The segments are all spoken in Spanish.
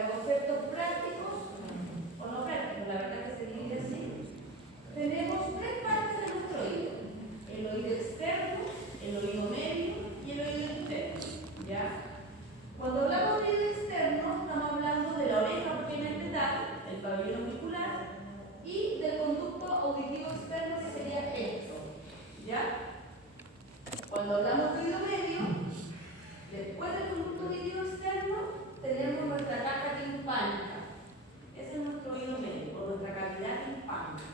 para conceptos prácticos o no prácticos, la verdad que se divide así. Tenemos tres partes de nuestro oído: el oído externo, el oído medio y el oído interno. ¿Ya? Cuando hablamos de oído externo, estamos hablando de la oreja propiamente tal, el pabellón auricular, y del conducto auditivo externo, que sería esto. ¿Ya? Cuando hablamos de oído medio, después del conducto auditivo externo, tenemos nuestra caja timpánica. Ese es nuestro oído medio, o nuestra cavidad timpánica.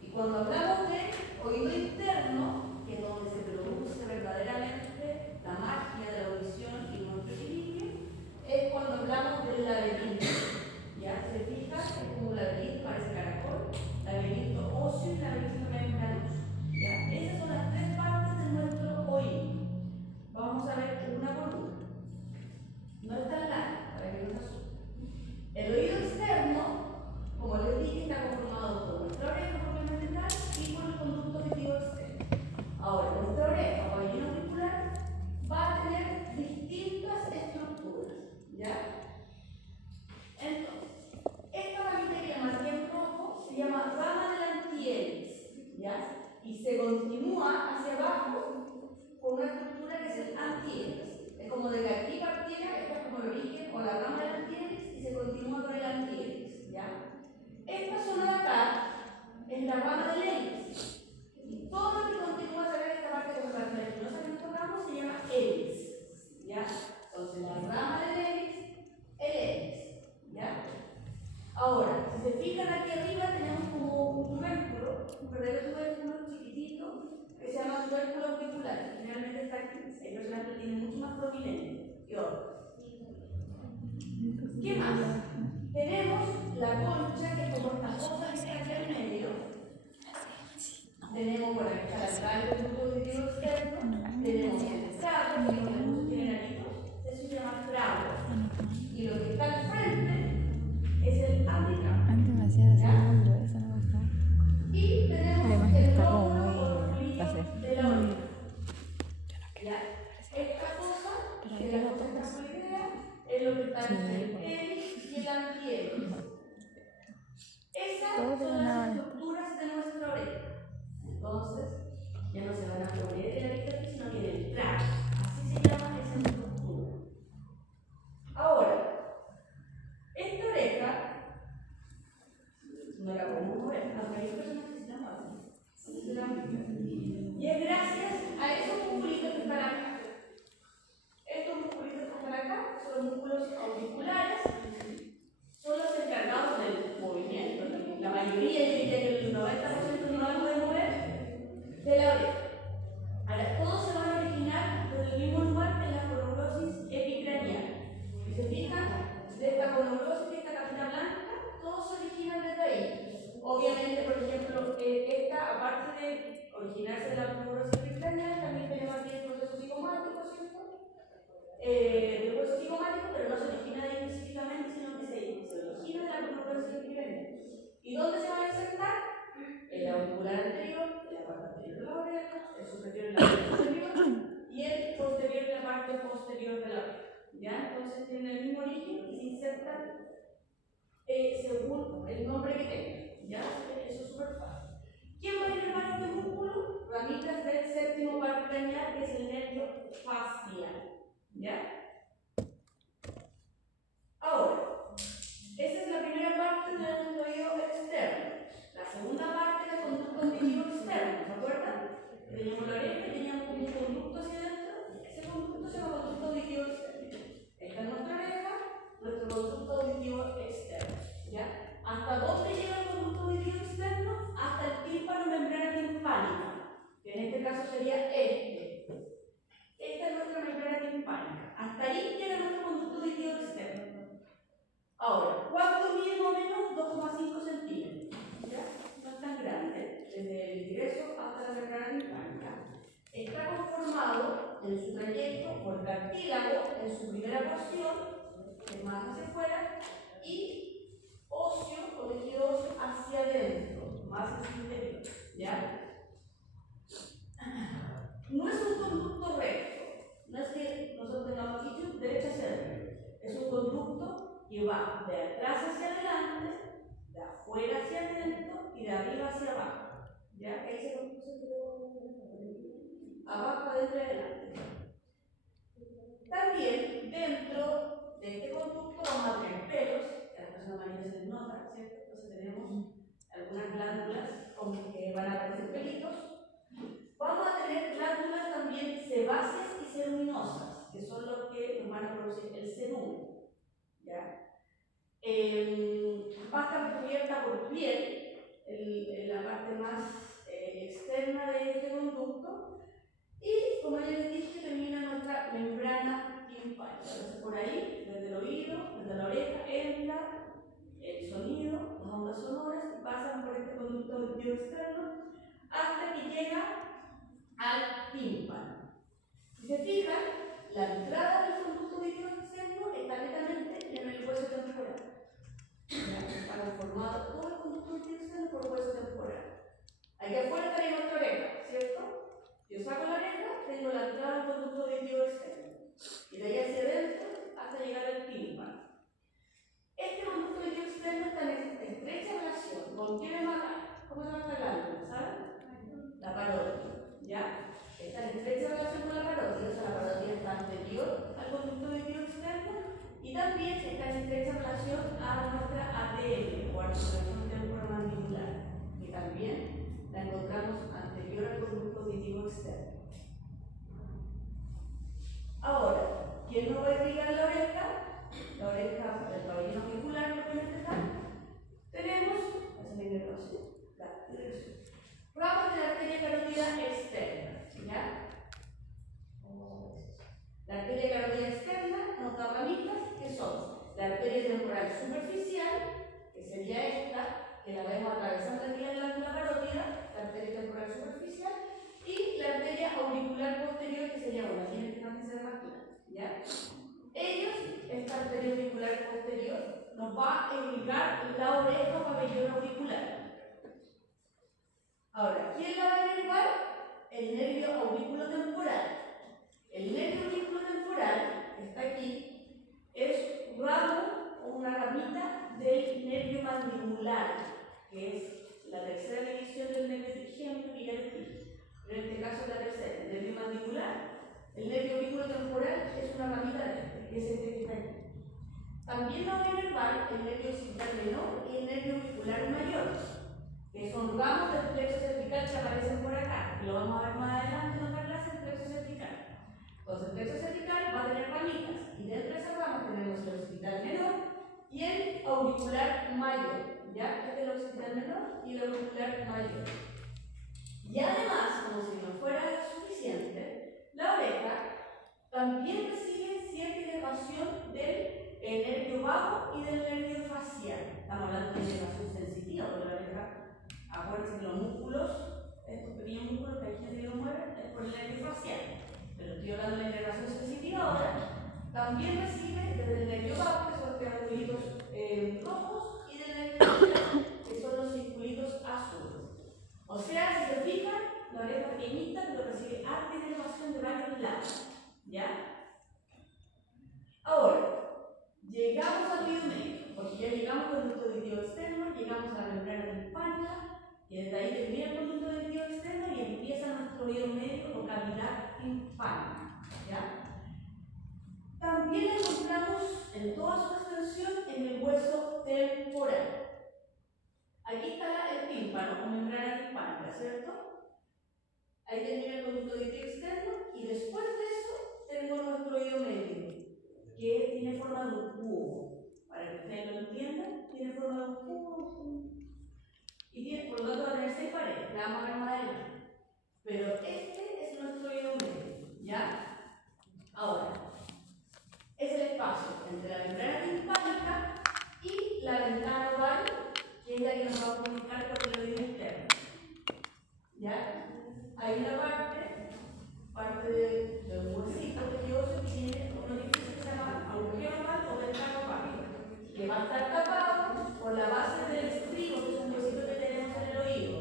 Y cuando hablamos de oído interno, que es donde se produce verdaderamente la magia de la audición y nuestro equilibrio, es cuando hablamos del laberinto. ¿Ya? ¿Se fija? Es como un laberinto, parece caracol, laberinto óseo y laberinto membranoso. ¿Ya? Esas son las tres partes de nuestro oído. Vamos a ver una por una. No es tan larga, para que no se asusten. El oído externo, como les dije, está conformado por nuestra oreja propiamente tal y por el conducto auditivo externo. Ahora, nuestra oreja o pabellón auricular va a tener distintas estructuras. ¿Ya? Entonces, esta bacteria marqué en rojo se llama rama del antihélice. ¿Ya? Y se continúa hacia abajo con una estructura que es el antihélice. Es como de que aquí partiera, esta es como el origen o la rama del antihélice y se continúa con el antihélice. ¿Ya? Esta zona de acá es la rama del hélice. Y todo lo que continúa hacia acá, esta parte con la espinosa que nos tocamos, se llama hélice. ¿Ya? Entonces, la rama del hélice, el hélice. ¿Ya? Ahora, si se fijan aquí arriba, tenemos como un verdadero tubérculo chiquitito que se llama tubérculo auricular. Generalmente está aquí. Hay personas que lo tienen mucho más prominente que otras. ¿Qué más? Tenemos la concha, que es como esta cosa que está aquí al medio. Tenemos por aquí acá el conducto auditivo externo. Tenemos el estrado, que es los generalitos. Eso se llama estrado. Y lo que está al frente es el anticráneo. Demasiado segundo, eso no me gusta. Y tenemos Además que el está lóbulo como o muy rulido fácil. de la oreja. ¿Ya? Esta cosa, que la cosa está con idea, es lo que está entre el hélice y el antihélice. Esas son las estructuras de nuestra oreja. Entonces, ya no se van a poner en la vista aquí, sino que en el traje. Así se llama esa estructura. Ahora, esta oreja no la podemos mover, aunque hay personas que se la mueven. Y es gracias a esos musculitos que están acá. Estos musculitos que están acá son músculos auriculares, son los encargados del movimiento. La mayoría, yo diría que el 90% no la puede mover de la oreja. Ahora, todos se van a originar desde el mismo lugar, en la coneurosis epicranial. Si se fijan, de esta coneurosis, de esta capita blanca, todos se originan desde ahí. Obviamente, por ejemplo, esta, aparte de originarse de la coneurosis epicranial, también tenemos aquí el proceso psicomático, ¿cierto? El proceso psicomático, pero no se origina de ahí específicamente, sino que se origina de la coneurosis epicranial. ¿Y dónde se van a insertar? El auricular anterior, en la parte anterior de la oreja, el superior en la parte superior y el posterior en la parte posterior de la oreja. ¿Ya? Entonces tienen el mismo origen y se insertan según el nombre que tengan. ¿Ya? Eso es súper fácil. ¿Quién va a inervar este músculo? Ramitas del séptimo par craneal, que es el nervio facial. ¿Ya? Ahora, esa es la primera parte de nuestro oído externo. La segunda parte es el conducto auditivo externo, ¿se acuerdan? Teníamos la oreja y teníamos como un conducto hacia adentro. Ese conducto se llama conducto auditivo externo. Esta es nuestra oreja, nuestro conducto auditivo externo. ¿Ya? ¿Hasta dónde llega el conducto auditivo externo? Hasta el tímpano membrana timpánica, que en este caso sería este. Esta es nuestra membrana timpánica. Hasta ahí llega nuestro conducto auditivo externo. Ahora, ¿cuánto mide más o menos? 2,5 centímetros. ¿Ya? No es tan grande, desde el ingreso hasta la membrana timpánica. Está conformado en su trayecto por cartílago en su primera porción, que es más hacia afuera, y óseo o tejido óseo hacia adentro, más hacia el interior. ¿Ya? No es un conducto recto, no es que nosotros tengamos aquí derecha hacia derecha, es un conducto que va de atrás hacia adelante, de afuera hacia adentro y de arriba hacia abajo. ¿Ya? Ahí se lo puse abajo, adentro y adelante. También dentro de este conducto vamos a tener pelos, que a las personas mayores se les nota, ¿cierto? Entonces tenemos algunas glándulas que van a aparecer pelitos. Vamos a tener glándulas también sebáceas y ceruminosas, que son los que nos van a producir el cerumen. ¿Ya? Va a estar cubierta por piel, la parte más externa de este conducto, y como ya les dije, termina nuestra membrana timpánica. Entonces por ahí, desde el oído, desde la oreja, entra el sonido, las ondas sonoras, y pasan por este conducto auditivo externo hasta que llega al tímpano. Si se fijan, la entrada del conducto auditivo externo está netamente en el hueso temporal. Está conformado todo el conducto auditivo externo por hueso temporal. Aquí afuera estaría nuestra oreja, ¿cierto? Yo saco la oreja, tengo la entrada del conducto auditivo externo. Y de ahí hacia adentro hasta llegar al tímpano. Este conducto auditivo externo está en estrecha relación. ¿Con qué me mata? ¿Cómo se llama esta glándula? ¿Saben? La parótida. ¿Ya? Está en estrecha relación con la parótida. O sea, la parótida está anterior al conducto auditivo externo y también está en estrecha relación a nuestra ATM o articulación temporomandibular, que también la encontramos anterior al conducto auditivo externo. Ahora, ¿quién nos va a irrigar la oreja? La oreja del pabellón auricular, propiamente tal. Tenemos, ramas de la arteria carótida externa, ¿ya? La arteria carótida externa nos da ramitas que son la arteria temporal superficial, que sería esta, que la vemos atravesando aquí la glándula parótida, la arteria temporal superficial, y la arteria auricular posterior, que sería, bueno, aquí en este no se ve más clara, ¿ya? Ellos, esta arteria auricular posterior, nos va a irrigar la oreja pabellón auricular. Ahora, ¿quién la va a irrigar? El nervio auriculotemporal. El nervio auriculotemporal, que está aquí, es un ramo o una ramita del nervio mandibular, que es la tercera división del nervio trigémino que ya les dije. En este caso es la tercera, el nervio mandibular. El nervio auriculotemporal es una ramita de este, que es este que está aquí. También nos va a inervar el nervio occipital menor y el nervio auricular mayor, que son ramos del plexo cervical que aparecen por acá. Lo vamos a ver más adelante en otra clase, el plexo cervical. Entonces, el plexo cervical va a tener ramitas, y dentro de esas ramas tenemos el occipital menor y el auricular mayor. ¿Ya? Este es el occipital menor y el auricular mayor. Y además, como si no fuera suficiente, la oreja también recibe cierta inervación del nervio vago y del nervio facial. Estamos hablando de inervación sensitiva, porque la oreja, acuérdense que los músculos, estos pequeños músculos que hay gente que no mueve, es por el nervio facial. Pero estoy hablando de la inervación sensitiva ahora. También recibe desde el nervio vago, que son los triangulitos rojos, y del nervio facial, que son los circulitos azules. O sea, si se fijan, la oreja pequeñita, pero recibe alta inervación de varios lados. ¿Ya? Ahora, llegamos al oído medio, porque ya llegamos al conducto auditivo externo, llegamos a la membrana timpánica, y desde ahí termina el conducto auditivo externo y empieza nuestro oído medio o cavidad timpánica. ¿Ya? También la encontramos en toda su extensión en el hueso temporal. Aquí está el tímpano o membrana timpánica, ¿cierto? Ahí termina el conducto auditivo externo y después de eso tengo nuestro oído medio, que tiene forma de un cubo. Para que ustedes lo entiendan, tiene forma de un cubo. Y tiene, por lo tanto, va a tener 6 paredes, la vamos a ver más adelante. Pero este es nuestro oído medio, ¿ya? Ahora, es el espacio entre la membrana timpánica y la ventana oval, que es la que nos va a comunicar con el oído interno. ¿Ya? Hay una parte de un huesito pequeñoso que tiene un orificio que se llama agujero oval o ventana oval, que va a estar tapado por la base del estribo, que es un huesito que tenemos en el oído.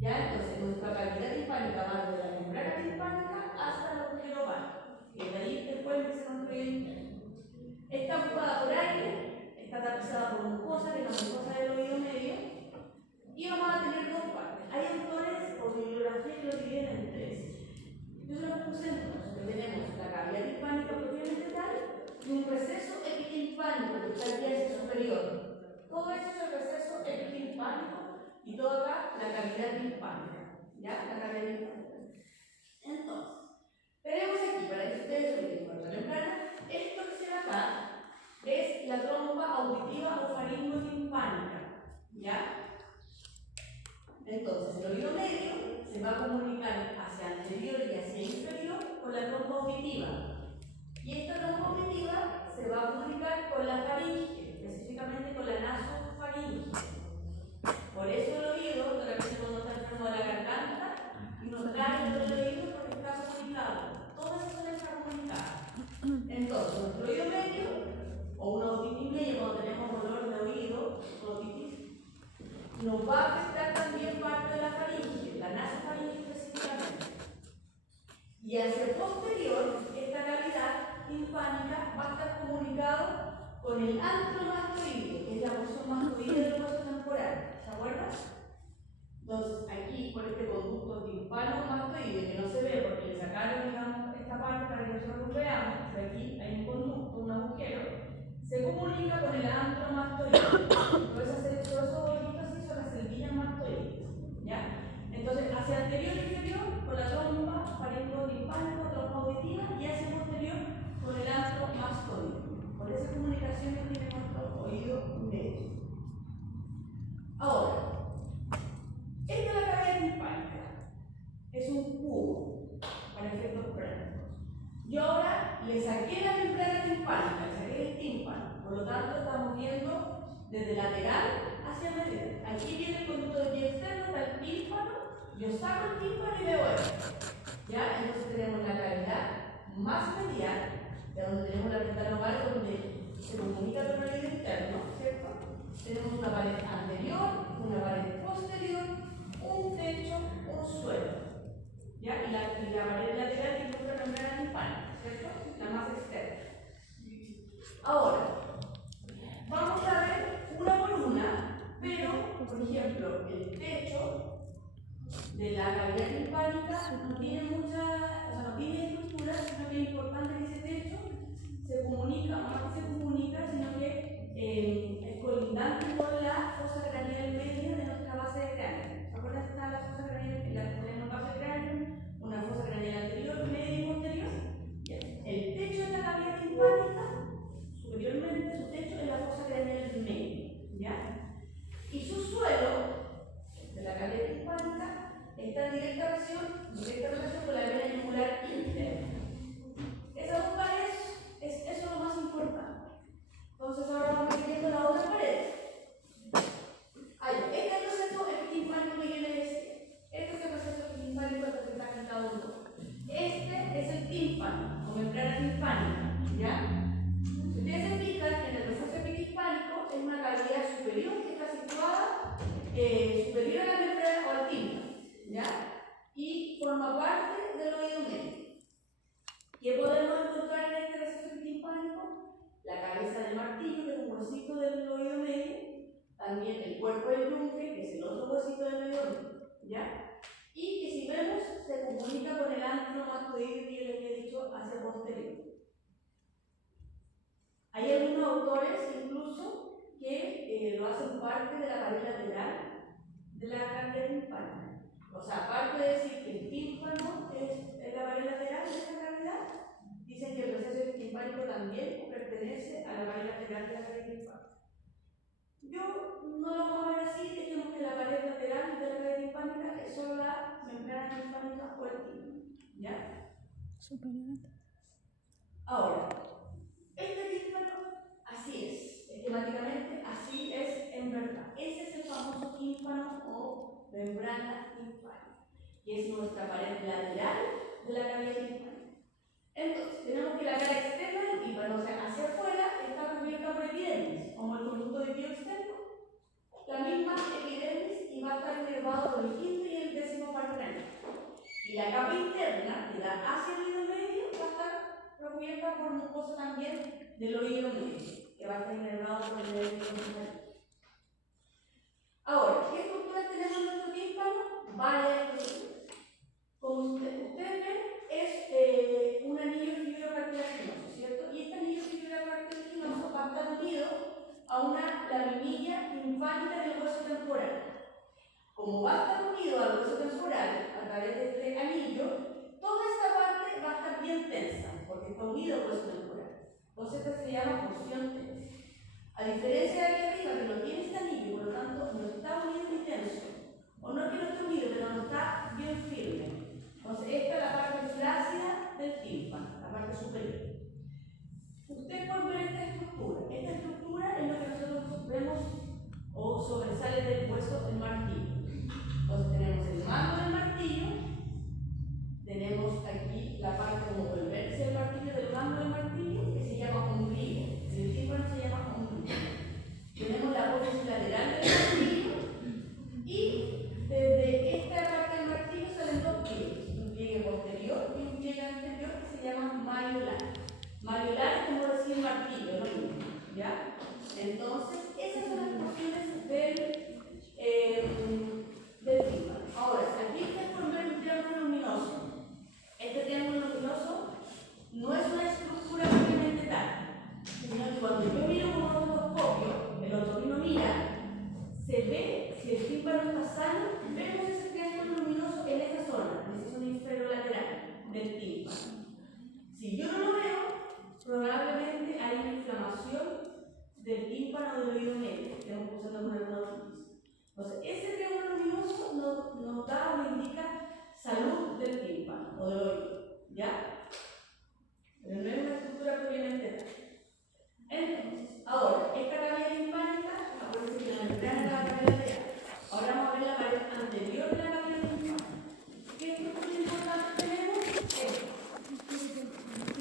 ¿Ya? Entonces, nuestra cavidad timpánica va desde la membrana timpánica hasta el agujero oval. Y de ahí después está el diéresis superior. Todo eso es el receso epitimpánico y toda acá la cavidad timpánica. ¿Ya? La cavidad timpánica. Entonces, tenemos aquí, para que ustedes lo ubiquen con la membrana, esto que se ve acá es la trompa auditiva o faringotimpánica. ¿Ya? Entonces, el oído medio se va a comunicar hacia anterior y hacia inferior con la trompa auditiva. Y esta trompa auditiva se va a comunicar con la faringe, específicamente con la nasofaringe. Por eso el oído, de repente cuando está enfermo de la garganta, y nos trae el oído porque está comunicado. Todas esas zonas están comunicadas. Entonces, nuestro oído medio, o una otitis media cuando tenemos dolor de oído, otitis, nos va a afectar también parte de la faringe, la nasofaringe específicamente. Y hacia el posterior, esta cavidad timpánica va a estar comunicado con el antromastoideo, que es la porción mastoidea del hueso temporal. ¿Se acuerdan? Entonces, aquí, por este conducto timpano-mastoideo, que no se ve porque le sacaron, digamos, esta parte para que nosotros lo veamos, pero aquí hay un conducto, un agujero, se comunica con el antromastoideo. Todos esos bolitos así son las selvillas mastoides. ¿Ya? Entonces, hacia anterior y inferior, con la trompa faringotimpánica, trompa auditiva, y hacia posterior, con el antromastoideo. Por esa comunicación que tiene nuestro oído medio. Ahora, esta es la cavidad timpánica. Es un cubo para efectos prácticos. Yo ahora le saqué la membrana timpánica, le saqué el tímpano. Por lo tanto, estamos viendo desde lateral hacia medial. Aquí viene el conducto de pie externo, está el tímpano. Yo saco el tímpano y veo esto. ¿Ya? Entonces tenemos la cavidad más medial, de donde tenemos la ventana oval, donde se comunica con el oído interno, ¿cierto? Tenemos una pared anterior, una pared posterior, un techo, un suelo. ¿Ya? Y la pared lateral tiene otra membrana timpánica, ¿cierto? La más externa. Ahora, vamos a ver una por una, pero, por ejemplo, el techo de la cavidad timpánica no tiene mucha, o sea, no tiene estructura, sino que es importante que ese techo se comunica, no se comunica, sino que es colindante con la fosa craneal media de nuestra base de cráneo. ¿Se acuerdan que está la fosa craneal? Tenemos base de cráneo, una fosa craneal anterior, media y posterior. El techo de la cavidad timpánica, superiormente, su techo es la fosa craneal media. ¿Ya? Y su suelo de la cavidad timpánica está en directa relación con la vena yugular interna. Esas dos paredes, eso es lo más importante. Entonces ahora vamos viendo la otra pared. Este es el proceso epitimpánico que yo les decía. Este es el proceso epitimpánico que está pintado en dos. Este es el tímpano, o membrana timpánica. ¿Ya? Ustedes se fijan que en el proceso epitimpánico es una cavidad superior que está situada superior a la membrana o al tímpano. ¿Ya? Y forma parte del oído medio. ¿Qué podemos encontrar en este proceso epitimpánico? La cabeza del martillo, que es un huesito del oído medio, también el cuerpo del yunque, que es el otro huesito del oído medio, ¿ya? Y que si vemos, se comunica con el antromastoideo que yo les había dicho hacia posterior. Hay algunos autores incluso que lo hacen parte de la pared lateral de la cavidad timpánica. O sea, aparte de decir que el tímpano es la pared lateral de esta cavidad, dicen que el proceso epitimpánico también pertenece a la pared lateral de la cavidad timpánica. Yo no lo voy a ver así, dijimos que la pared lateral de la cavidad timpánica es solo la membrana timpánica o el tímpano. ¿Ya? Superior. Ahora, este tímpano, así es, esquemáticamente, así es en verdad. Ese es el famoso tímpano o membrana timpánica, que es nuestra pared lateral de la cavidad timpánica. Entonces, tenemos que la cara externa del tímpano, o sea, hacia afuera, está cubierta por epidermis, como el conducto de pie externo, la misma epidermis, y va a estar inervado por el quinto y el décimo par cráneo. Y la capa interna, que da hacia el oído medio, va a estar recubierta por mucosa también del oído medio, que va a estar inervado por el décimo par. Ahora, ¿qué estructuras tenemos en nuestro tímpano? Varias estructuras. Como ustedes ven, es un anillo fibrocartilaginoso, ¿cierto? Y este anillo fibrocartilaginoso va a estar unido timpánica del hueso temporal. Como va a estar unido al hueso temporal a través de este anillo, toda esta parte va a estar bien tensa, porque está unido al hueso temporal. Entonces esta se llama porción tensa. A diferencia de aquí arriba, que no tiene este anillo, por lo tanto no está unido ni tenso. O no que no esté unido, pero no está bien firme. Entonces esta es la parte flácida del tímpano, la parte superior. Ustedes pueden ver esta estructura. Esta estructura es lo que nosotros vemos o sobresale del hueso del martillo. Entonces tenemos el mango del martillo, tenemos aquí la parte como el vértice del martillo, del mango del martillo, que se llama ombligo. El tímpano se llama ombligo. Tenemos la apófisis lateral del martillo y desde esta parte del martillo salen dos pliegues, un pliegue posterior y un pliegue anterior que se llama maliolar. Maliolar es como decir martillo, es lo mismo, ¿ya? Entonces, esas son las porciones del tímpano. Ahora, aquí ustedes pueden ver un triángulo luminoso. Este triángulo luminoso no es una estructura propiamente tal, sino que cuando yo miro con un otoscopio, el otorrino mira, se ve, si el tímpano está sano, vemos ese triángulo luminoso en esa zona inferolateral del tímpano. Si yo no lo veo, probablemente hay una inflamación del tímpano o del oído medio, estamos usando una neuronitis. Entonces, ese triángulo luminoso nos da o nos indica salud del tímpano o del oído, ¿ya? Pero no es una estructura propiamente tal. Entonces, ahora, esta cavidad timpánica, acuérdense que la membrana es la cavidad lateral. Ahora vamos a ver la pared anterior de la cavidad timpánica. ¿Qué estructura importante tenemos? Esta. Si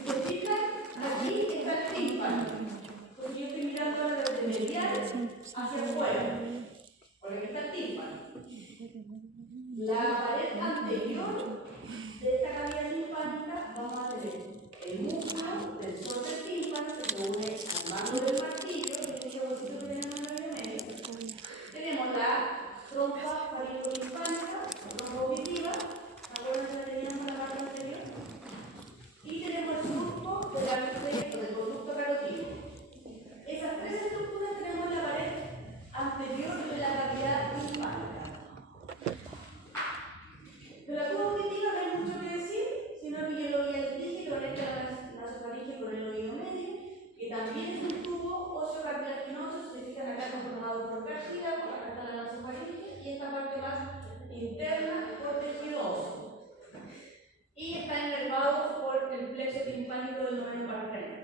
se fijan, aquí está el tímpano. Porque yo estoy mirando ahora desde medial hacia afuera. Porque aquí está el tímpano. La pared anterior de esta cavidad timpánica vamos a tener el músculo del sol del tímpano que se une al mango del martillo, que es este bolsito que tenemos en el medio. Tenemos la trompa faringotimpánica, la trompa auditiva, acuérdense que teníamos en la parte anterior. Y tenemos el surco del conducto carotino. Esas tres estructuras tenemos en la pared anterior de la cavidad timpánica. De la tuba auditiva no hay mucho que decir, sino que yo lo dije que conecta la nasofaringe con el oído medio, que también es un tubo óseo cartilaginoso, se fijan acá conformado por cartílago, acá está la nasofaringe, y esta parte más interna por tejido óseo. Y está inervado por el plexo timpánico del noveno paracráneo.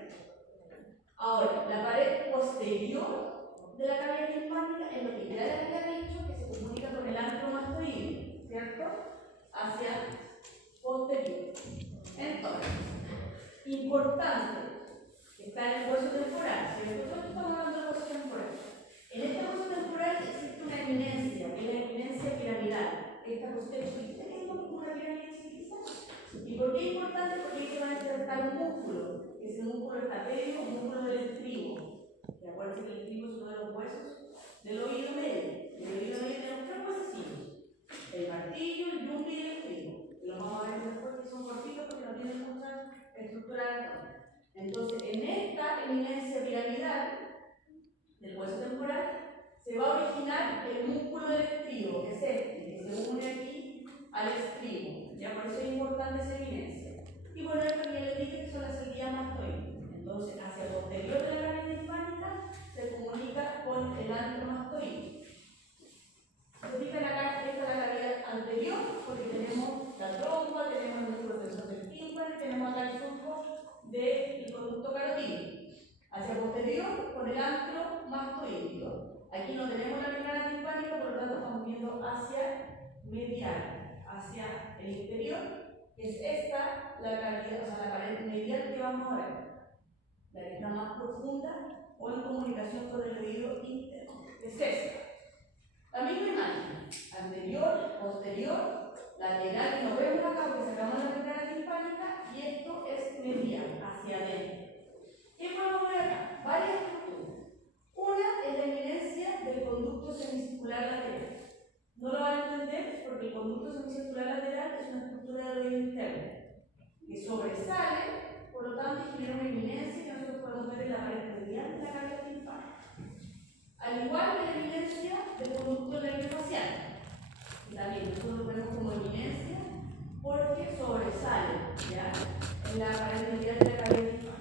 Ahora, la pared posterior de la cavidad timpánica es lo que ya les había dicho, que se comunica con el antromastoideo, ¿cierto? Hacia posterior. Entonces, importante, está en el hueso temporal, ¿cierto? Nosotros estamos hablando del hueso temporal. En este hueso temporal existe una eminencia, que es la eminencia piramidal. Esta cuestión es como una pirámide chiquita. ¿Y por qué es importante? Porque ahí se va a insertar un músculo, que es el músculo estapedio, un músculo del estribo. ¿De acuerdo? Que el estribo es uno de los huesos del oído medio. En el oído medio tenemos tres huesecillos: el martillo, el yunque y el estribo. Lo vamos a ver después, que son cortitos porque no tienen mucha estructura. Entonces, en esta eminencia piramidal del hueso temporal se va a originar el músculo del estribo, que es este, que se une aquí al estribo. Ya por eso es importante esa eminencia. Y bueno, esto que les dije que son las células mastoides. Entonces, hacia el posterior de la cavidad timpánica se comunica con el antromastoideo. Se fijan acá, esta es la cavidad anterior, porque tenemos la trompa, tenemos el músculo del tímpano, tenemos acá el surco del conducto carotino. Hacia posterior, con el antromastoideo. Aquí no tenemos la membrana timpánica, por lo tanto estamos viendo hacia medial, hacia el interior, que es esta, la cavidad, o sea, la pared medial que vamos a ver, la que está más profunda o en comunicación con el oído interno, que es esta. La misma imagen, anterior, posterior, lateral, y nos vemos acá porque sacamos la membrana timpánica, y esto es medial, hacia adentro. ¿Qué podemos ver acá? Varias estructuras. Una es la eminencia del conducto semicircular lateral. No lo van a entender porque el conducto semicircular lateral es una estructura del oído interno que sobresale, por lo tanto genera una eminencia que nosotros podemos ver en la pared medial de la cavidad timpánica. Al igual que la eminencia del conducto nerviofacial. También nosotros lo vemos como eminencia porque sobresale, ¿ya? En la pared medial de la cavidad timpánica.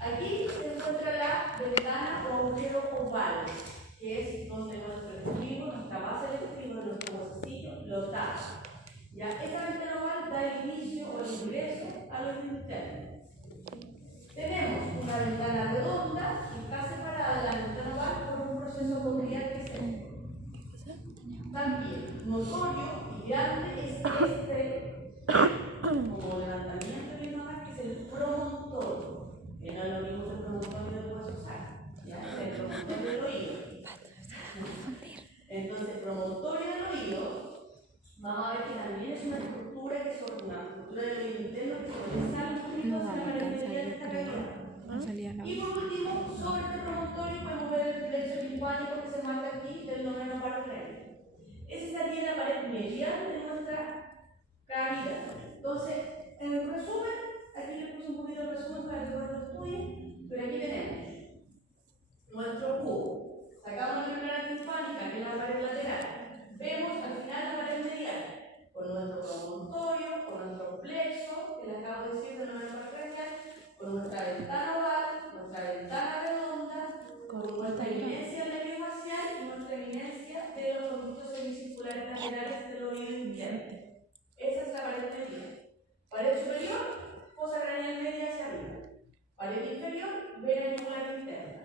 Aquí se encuentra la ventana o agujero oval, que es donde nuestro estribo, nuestra base del estribo, nuestro huesecillo, lo tapa. ¿Ya? Esta ventana oval da el inicio o el ingreso al oído interno. Tenemos una ventana redonda y está separada la ventana oval por un proceso coclear que se también notorio y grande es como levantamiento de imagen, que es el promontorio, que no es lo mismo que el promontorio del hueso sacro, ¿ya? Es el promontorio del oído. Entonces, promontorio del oído, vamos a ver que también es una estructura que es una estructura del oído interno que sobresale un poquito hacia la pared medial de esta cavidad. Y por último, sobre este promontorio podemos ver el plexo timpánico que se marca aquí del noveno paro craneal. Esa sería la pared medial de nuestra cavidad. Entonces, en el resumen, aquí les puse un poquito de resumen para que todos lo estudien, pero aquí tenemos nuestro cubo. Sacamos la membrana timpánica, que es la pared lateral. Vemos al final la pared medial, con nuestro promontorio, con nuestro plexo, que les acabo de decir del noveno paro craneal, con nuestra ventana oval, nuestra ventana redonda, con nuestra eminencia nerviofacial y nuestra eminencia de los conductos semicirculares laterales del oído interno. Esa es la pared medial. Pared superior, fosa craneal media hacia arriba. Pared inferior, vena yugular interna.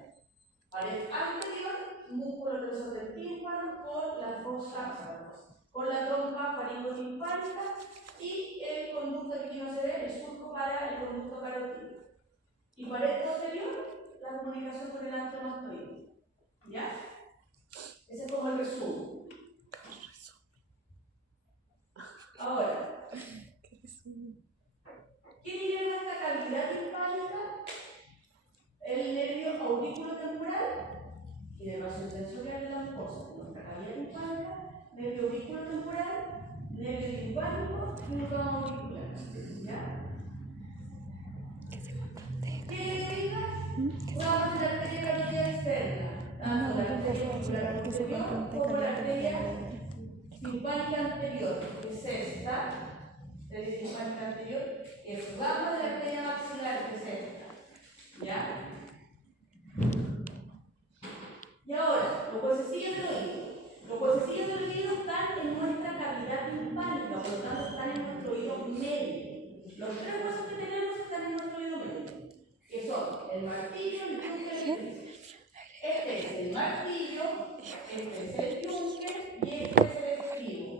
Pared anterior, músculo tensor del tímpano con la fosa, con la trompa faringotimpánica y el conducto que aquí no se ve, el surco para el conducto carotídeo. Y pared posterior, la comunicación con el antromastoide. ¿Ya? Ese es como el resumen. Ahora, ¿qué tiene nuestra cavidad timpánica? El nervio auriculo temporal y de vaso sensorial de la mucosa. Nuestra cavidad timpánica, nervio auriculo temporal, nervio timpánico y un tono auricular. ¿Ya? ¿Qué significa? Vamos a la arteria carotídea externa. Tanto la arteria auricular posterior como la arteria timpánica anterior, que es esta. Arteria timpánica anterior, es vamos de la arteria maxilar, que es esta. ¿Ya? Y ahora, los huesecillos del oído. Los huesecillos del oído están en nuestra cavidad timpánica, por lo tanto están en nuestro oído medio. Los tres huesos que tenemos están en nuestro oído medio, que son el martillo, el yunque y el tríceps. Este es el martillo, este es el yunque y este es el estribo.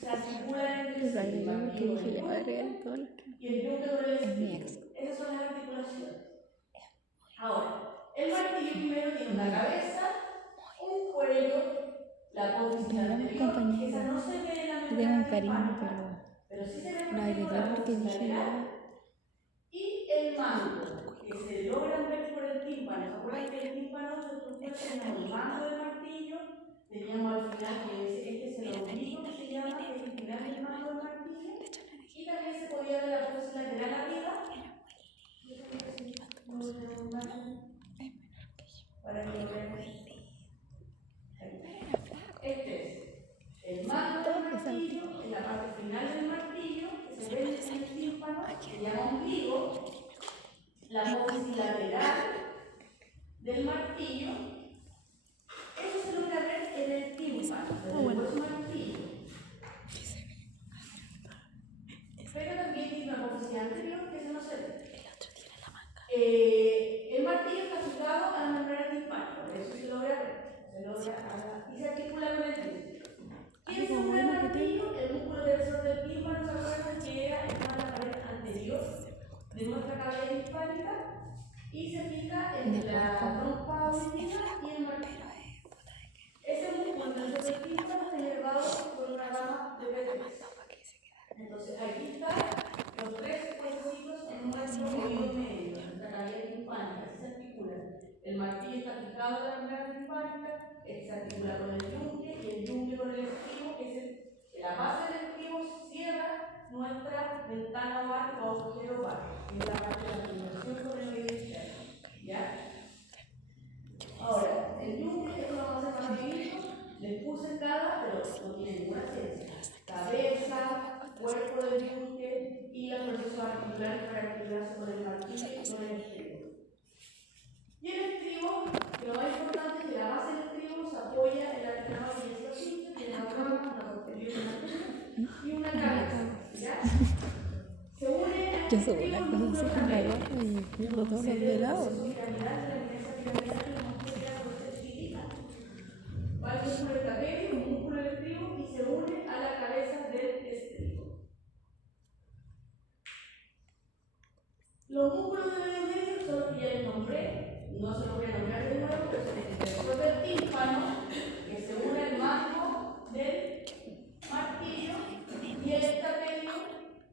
Se articulan entre sí el martillo con el yunque y el yunque con el estribo. Esas son las articulaciones. Ahora, el martillo primero tiene una cabeza, un cuello, la apófisis anterior, que esa no se ve en la membrana timpánica, pero sí se ve por ejemplo la apófisis lateral y el mango, que se logran ver por el tímpano. ¿Se acuerdan que el tímpano nosotros teníamos el mango del martillo? Teníamos al final que este es el ombligo que se llama, que es el final del mango del martillo, y también se podía ver la apófisis lateral arriba. Para que lo vean. Este es el mango del martillo, en la parte final del martillo, que se ve en el tímpano, se llama ombligo, la apófisis lateral del martillo. Eso se logra ver en el tímpano, del hueso martillo. Pero también tiene una apófisis anterior que se no se ve. El martillo está fijado a la membrana timpánica, por eso se logra ver, y se articula con el tríceps. ¿Quién se une el martillo? El músculo tensor del tímpano, ¿se acuerdan que era en la pared anterior de nuestra cavidad timpánica? Y se fija entre la trompa auditiva y el martillo. Ese músculo tensor del tímpano está inervado por una rama de P3. Entonces aquí están los tres huesecitos en nuestro oído medio, en nuestra cavidad timpánica, así se articulan. El martillo está fijado en la membrana timpánica, se articula con el yunque y el yunque con el estribo, que es la base del estribo cierra nuestra ventana oval o agujero oval, que es la parte de la comunicación con el oído externo. ¿Ya? Ahora, el yunque, esto lo vamos a hacer más bien. subo la cosa así con la gorra y pierdo todos los de lado. Va el músculo estapedio, un músculo del estribo y se une a la cabeza del estribo. Los músculos del oído medio son los que ya les nombré, no se los voy a nombrar de nuevo, pero se les después del tímpano, que se une al marco del martillo, y el estapedio,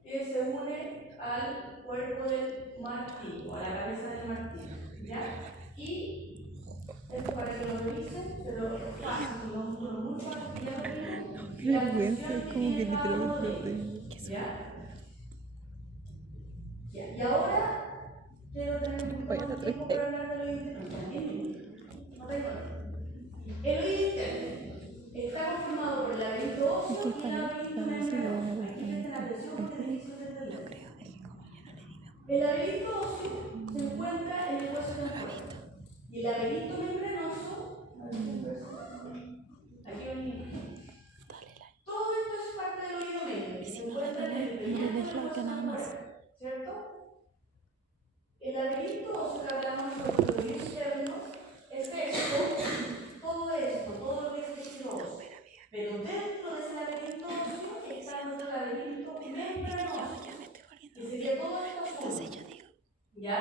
que se une al cuerpo del martillo, a la cabeza del martillo, ¿ya? Y esto para que lo revisen, pero es fácil, los músculos muy fáciles, ya lo vimos. Qué vergüenza, es como que literalmente lo tengo. ¿Ya? Y ahora quiero tener un poco de tiempo para hablar del oído interno. El oído interno está conformado por el laberinto óseo y el laberinto membranoso. Aquí está la presión de inicio del dedo. El laberinto óseo se encuentra en el hueso temporal. Y el laberinto membranoso, aquí lo mismo. Todo esto es parte del oído medio. Y se encuentra en el peñón del hueso temporal. ¿Cierto? El laberinto óseo que hablamos sobre el oído interno es esto, todo lo que es tejido óseo. Pero dentro de ese laberinto óseo está nuestro laberinto membranoso, que sería todo esto azul. ¿Ya?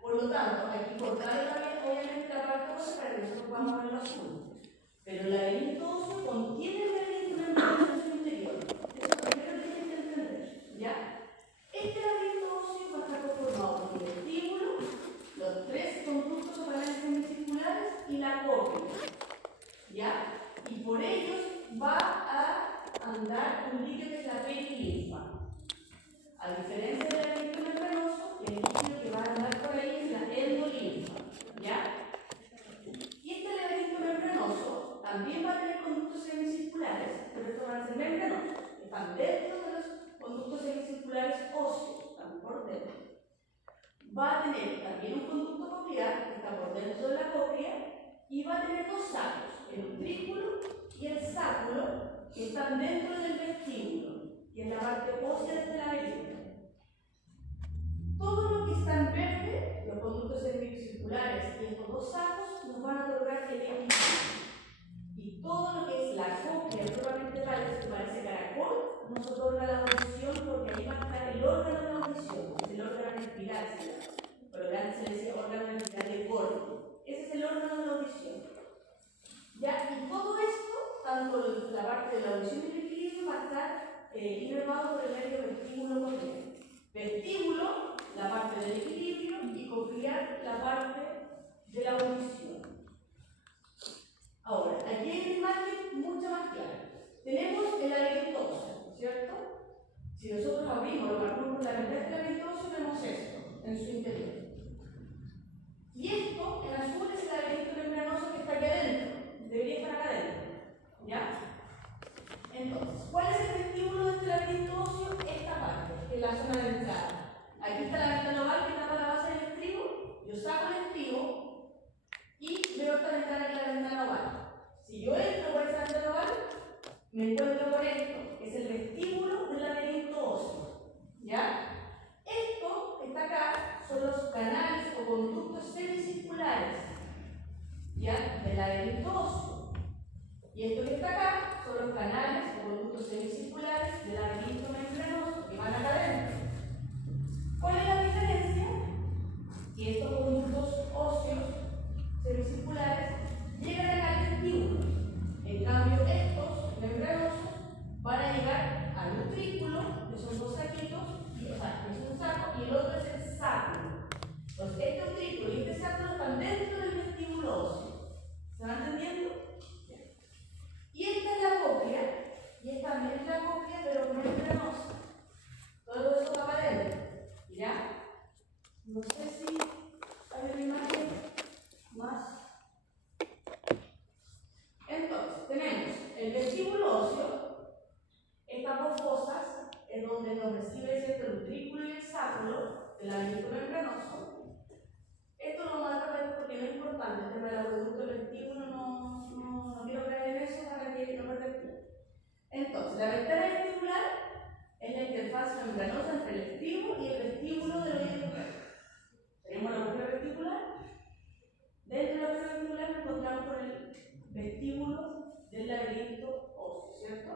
Por lo tanto, aquí cortaré también, obviamente, la parte ósea para que nosotros podamos ver lo azul. Pero el laberinto óseo contiene el laberinto membranoso en su interior. Eso primero tienen que entender. ¿Ya? Este laberinto óseo va a estar conformado por el vestíbulo, los tres conductos orales semicirculares y la cóclea. ¿Ya? Y por ellos va a andar un líquido que es la perilinfa. A diferencia del laberinto membranoso, el líquido que va a andar por ahí es la endolinfa. ¿Ya? Y este laberinto membranoso también va a tener conductos semicirculares, pero estos van a ser membranosos, que están dentro de los conductos semicirculares óseos, están por dentro. Va a tener también un conducto coclear, que está por dentro de la cóclea, y va a tener dos sacos, el utrículo y el sáculo, que están dentro del vestíbulo, y en la parte ósea de este laberinto. Todo lo que está en verde, los conductos semicirculares y estos dos sacos, nos van a otorgar el equilibrio. Y todo lo que es la cóclea propiamente tal, que parece caracol, nos otorga la audición porque ahí va a estar el órgano de la audición, que es el órgano espiral, pero que antes se le decía órgano espiral de corte. Ese es el órgano de la audición. ¿Ya? Y todo esto, tanto la parte de la audición y el equilibrio, va a estar inervado por el medio vestíbulo coclear. Vestíbulo, la parte del equilibrio, y coclear, la parte de la audición. Ahora, aquí hay una imagen mucho más clara. Tenemos el laberinto óseo, ¿cierto? Si nosotros abrimos, lo marcamos por la mitad del laberinto óseo, vemos esto en su interior. Y esto, en azul, es el laberinto membranoso que está aquí adentro. Debería estar acá adentro. ¿Ya? Entonces, ¿cuál es el vestíbulo de este laberinto óseo? Esta parte, que es la zona de entrada. Aquí está la ventana oval que tapa la base del estribo. Yo saco el estribo y veo esta ventana que es la ventana oval. Si yo entro por esa ventana oval, me encuentro con esto, que es el vestíbulo del laberinto óseo. ¿Ya? Esto que está acá son los canales o conductos semicirculares, ¿ya? Del laberinto óseo. Y esto que está acá son los canales o conductos semicirculares del laberinto membranoso que van acá adentro. ¿Cuál es la diferencia? Que estos conductos óseos semicirculares llegan acá al vestíbulo. En cambio, estos membranosos van a llegar al utrículo, que son dos saquitos, que es un saco, y el otro es el sáculo. Entonces, este utrículo y este sáculo están dentro del vestíbulo óseo. ¿Se va entendiendo? Y esta es la cóclea, y esta también es la cóclea, pero membranosa. Todo eso va para adentro. ¿Ya? No sé si hay una imagen más vestibular. Dentro del aparato vestibular nos encontramos con el vestíbulo del laberinto óseo, ¿cierto?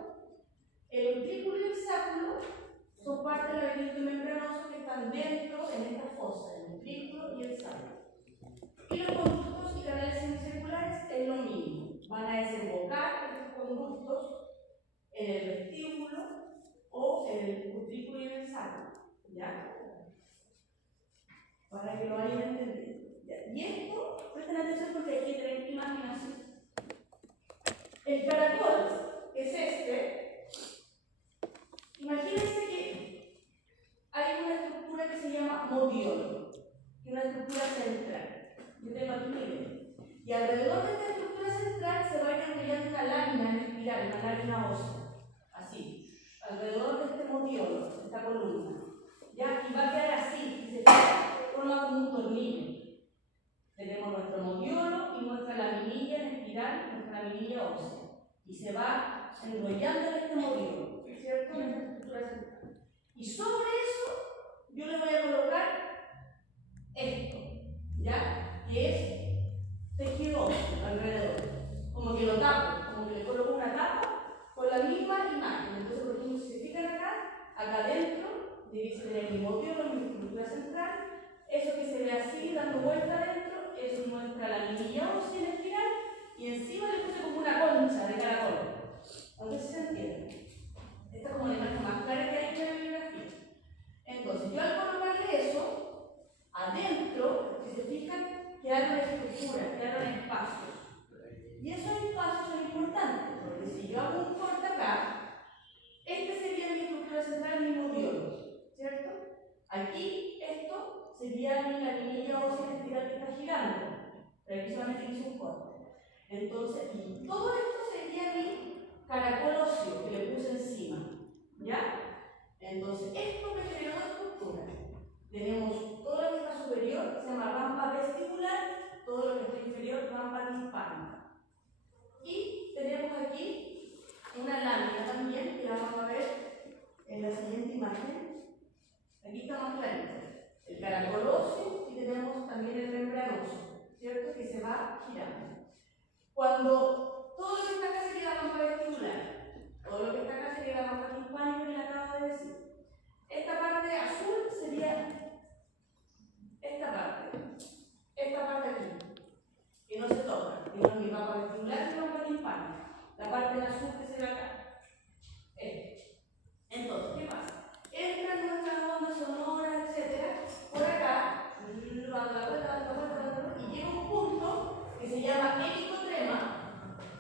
El ventrículo y el sáculo son parte del laberinto membranoso que están dentro en esta fosa, el ventrículo y el sáculo. Y los conductos y canales semicirculares es lo mismo. Van a desembocar estos conductos en el vestíbulo o en el ventrículo y en el sáculo. ¿Ya? Para que lo vayan entendiendo. ¿Ya? Y esto, presten atención porque aquí tienen imaginación. El caracol, que es este, imagínense que hay una estructura que se llama modiolo, que es una estructura central. Yo tengo aquí, miren. Y alrededor de esta estructura central se va a ir enrollando una lámina en espiral, una lámina ósea. Así, alrededor de este modiolo, de esta columna. ¿Ya? Y va a quedar así, y se forma como un tornillo. Tenemos nuestro modiolo y nuestra laminilla en espiral, nuestra laminilla ósea. Y se va enrollando en este modiolo, ¿cierto? En esta estructura central. Y sobre eso, yo le voy a colocar esto, ¿ya? Que es tejido óseo alrededor. Como que lo tapo, como que le coloco una tapa con la misma imagen. Entonces, por ejemplo, si se fijan acá adentro, debe tener mi modiolo, mi estructura central. Eso que se ve así, dando vuelta adentro, es nuestra laminilla ósea en espiral. Y encima le puse como una concha de caracol. No sé si se entiende. Esta es como la imagen más clara que hay en la bibliografía. Entonces, yo al colocarle eso, adentro, si se fijan, quedaron estructuras, quedaron espacios. Y esos espacios son importantes, porque si yo hago un corte acá, este sería mi estructura central, mi modiolo, ¿cierto? Aquí, esto sería mi laminilla ósea en espiral que está girando, pero aquí solamente hice un corte. Entonces, y todo esto sería mi caracol óseo que le puse encima, ¿ya? Entonces, esto me generó estructura. Tenemos todo lo que está superior, se llama rampa vestibular, todo lo que está inferior, rampa timpánica. Y tenemos aquí una lámina también, que la vamos a ver en la siguiente imagen. Aquí está más clarito. El caracol óseo y tenemos también el membranoso, ¿cierto? Que se va girando. Cuando todo lo que está acá sería la rampa vestibular, todo lo que está acá sería la rampa timpánica que le acabo de decir. Esta parte azul sería esta parte aquí, que no se toca, que no es ni rampa vestibular ni rampa timpánica. La parte en azul que se ve acá. Entonces, ¿qué pasa? Entran nuestras ondas sonoras, etc. por acá, y llega un punto que se llama helicotrema,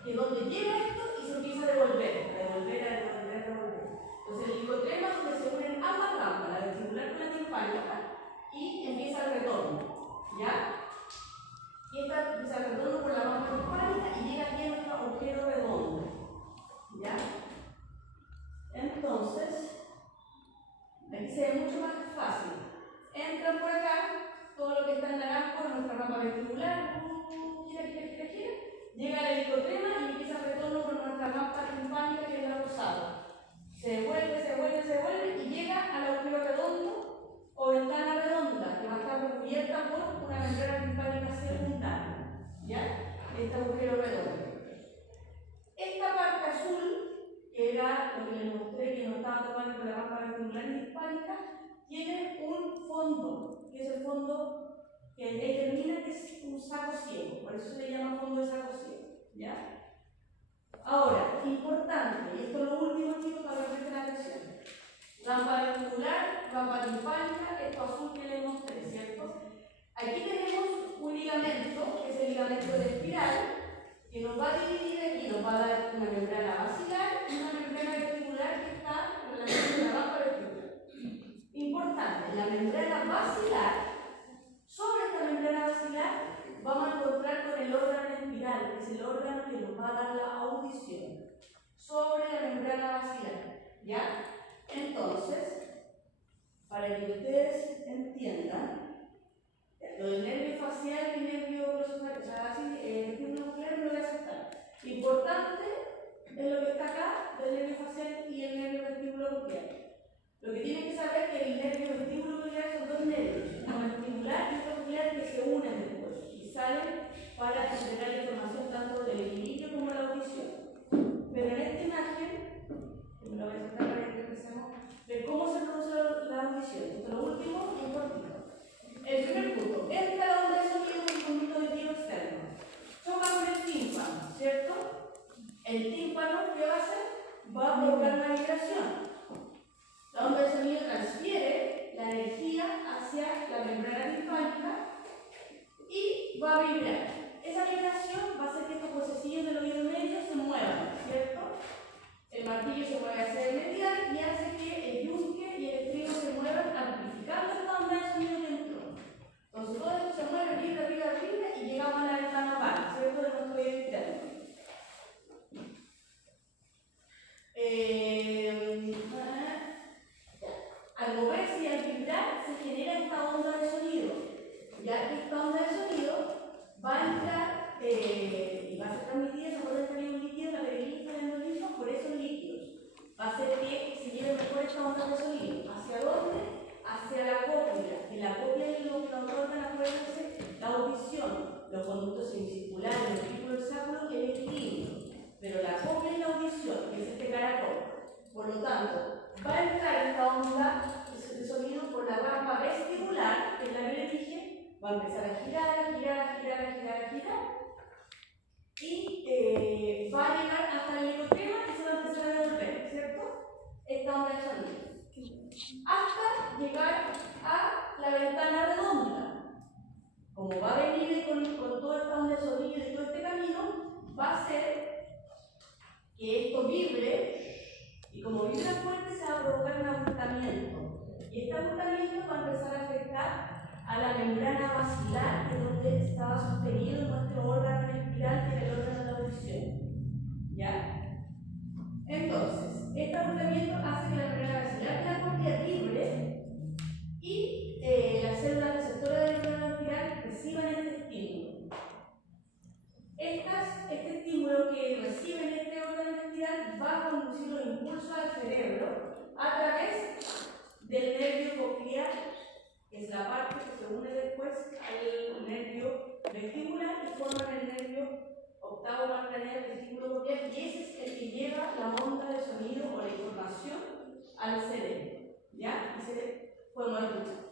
que es donde llega esto y se empieza a devolver. Entonces, el helicotrema es donde se unen ambas rampas, la vestibular con la timpánica, y empieza el retorno, ¿ya? Y esta empieza el retorno por la rampa timpánica y llega aquí a nuestro agujero redondo, ¿ya? Entonces, aquí se ve mucho más fácil. Entran por acá, todo lo que está en naranjo es nuestra rampa vestibular, gira, llega el helicotrema y empieza el retorno por nuestra rampa timpánica que es la rosada. Se vuelve y llega al agujero redondo o ventana redonda que va a estar recubierta por una membrana timpánica secundaria, ¿ya? Este agujero redondo. Esta parte azul, que era lo que les mostré que no estaba tocando con la rampa vestibular timpánica, tiene un fondo, que es el fondo que determina que es un saco ciego, por eso se le llama fondo de saco ciego, ¿ya? Ahora, importante, y esto es lo último, chicos, para que presten atención. Rampa vestibular, rampa timpánica, esto azul que les mostré, ¿cierto? Aquí tenemos un ligamento, que es el ligamento de espiral, que nos va a dividir aquí, nos va a dar una membrana basilar y una membrana vestibular que está en relación con la rampa vestibular. Importante, la membrana basilar, sobre esta membrana basilar, vamos a encontrar con el órgano espiral, que es el órgano que nos va a dar la audición, sobre la membrana basilar, ¿ya? Entonces, para que ustedes entiendan, lo del nervio facial y nervio glosofárico, o sea, así, estímulo ocular no lo voy a aceptar. Importante es lo que está acá del nervio facial y el nervio vestíbulo coclear. Lo que tienen que saber es que el nervio vestíbulo coclear son dos nervios, uno vestibular y otro coclear que se unen va a vibrar. Esa vibración va a hacer que estos huesecillos del oído medio se muevan, ¿cierto? El martillo se mueve hacia el medial y hace que el yunque y el estribo se muevan amplificando esta onda de sonido que entró. Entonces todo esto se mueve, vibra, vibra, vibra y llegamos a la ventana par, ¿cierto? De nuestro oído interno. Al moverse y al vibrar se genera esta onda de sonido. Ya que esta onda de sonido va a entrar y va a ser transmitida, se acuerdan que había un líquido, la perilina y el linfa, por eso los líquidos. Va a hacer que se lleve mejor esta onda de sonido. ¿Hacia dónde? Hacia la cóclea. Que la cóclea es lo que nos otorga, acuérdense, la audición. Los conductos semicirculares, el círculo del sacro y el equilibrio. Pero la cóclea es la audición, que es este caracol. Por lo tanto, va a entrar esta onda de sonido por la rama vestibular, que es la que le dije, va a empezar a girar, a girar, a girar, a girar, a girar. Y va a llegar hasta el ecotema y se va a empezar a devolver, ¿cierto? Esta onda de sonido. Hasta llegar a la ventana redonda. Como va a venir con toda esta onda de sonido y todo este camino, va a hacer que esto vibre, y como vibra fuerte se va a provocar un abultamiento. Y este abultamiento va a empezar a afectar a la membrana basilar, que es donde estaba sostenido nuestro órgano espiral, que era el órgano de la audición. ¿Ya? Entonces, este abultamiento hace que la membrana basilar de la cóclea vibre y las células receptoras del órgano espiral reciban este estímulo. Este estímulo que reciben este órgano espiral va a conducir los impulsos al cerebro a través del nervio coclear, que es la parte que se une después al nervio vestibular y forman el nervio octavo más craneal vestíbulo coclear, y ese es el que lleva la onda de sonido o la información al cerebro. ¿Ya? Y se podemos escuchar.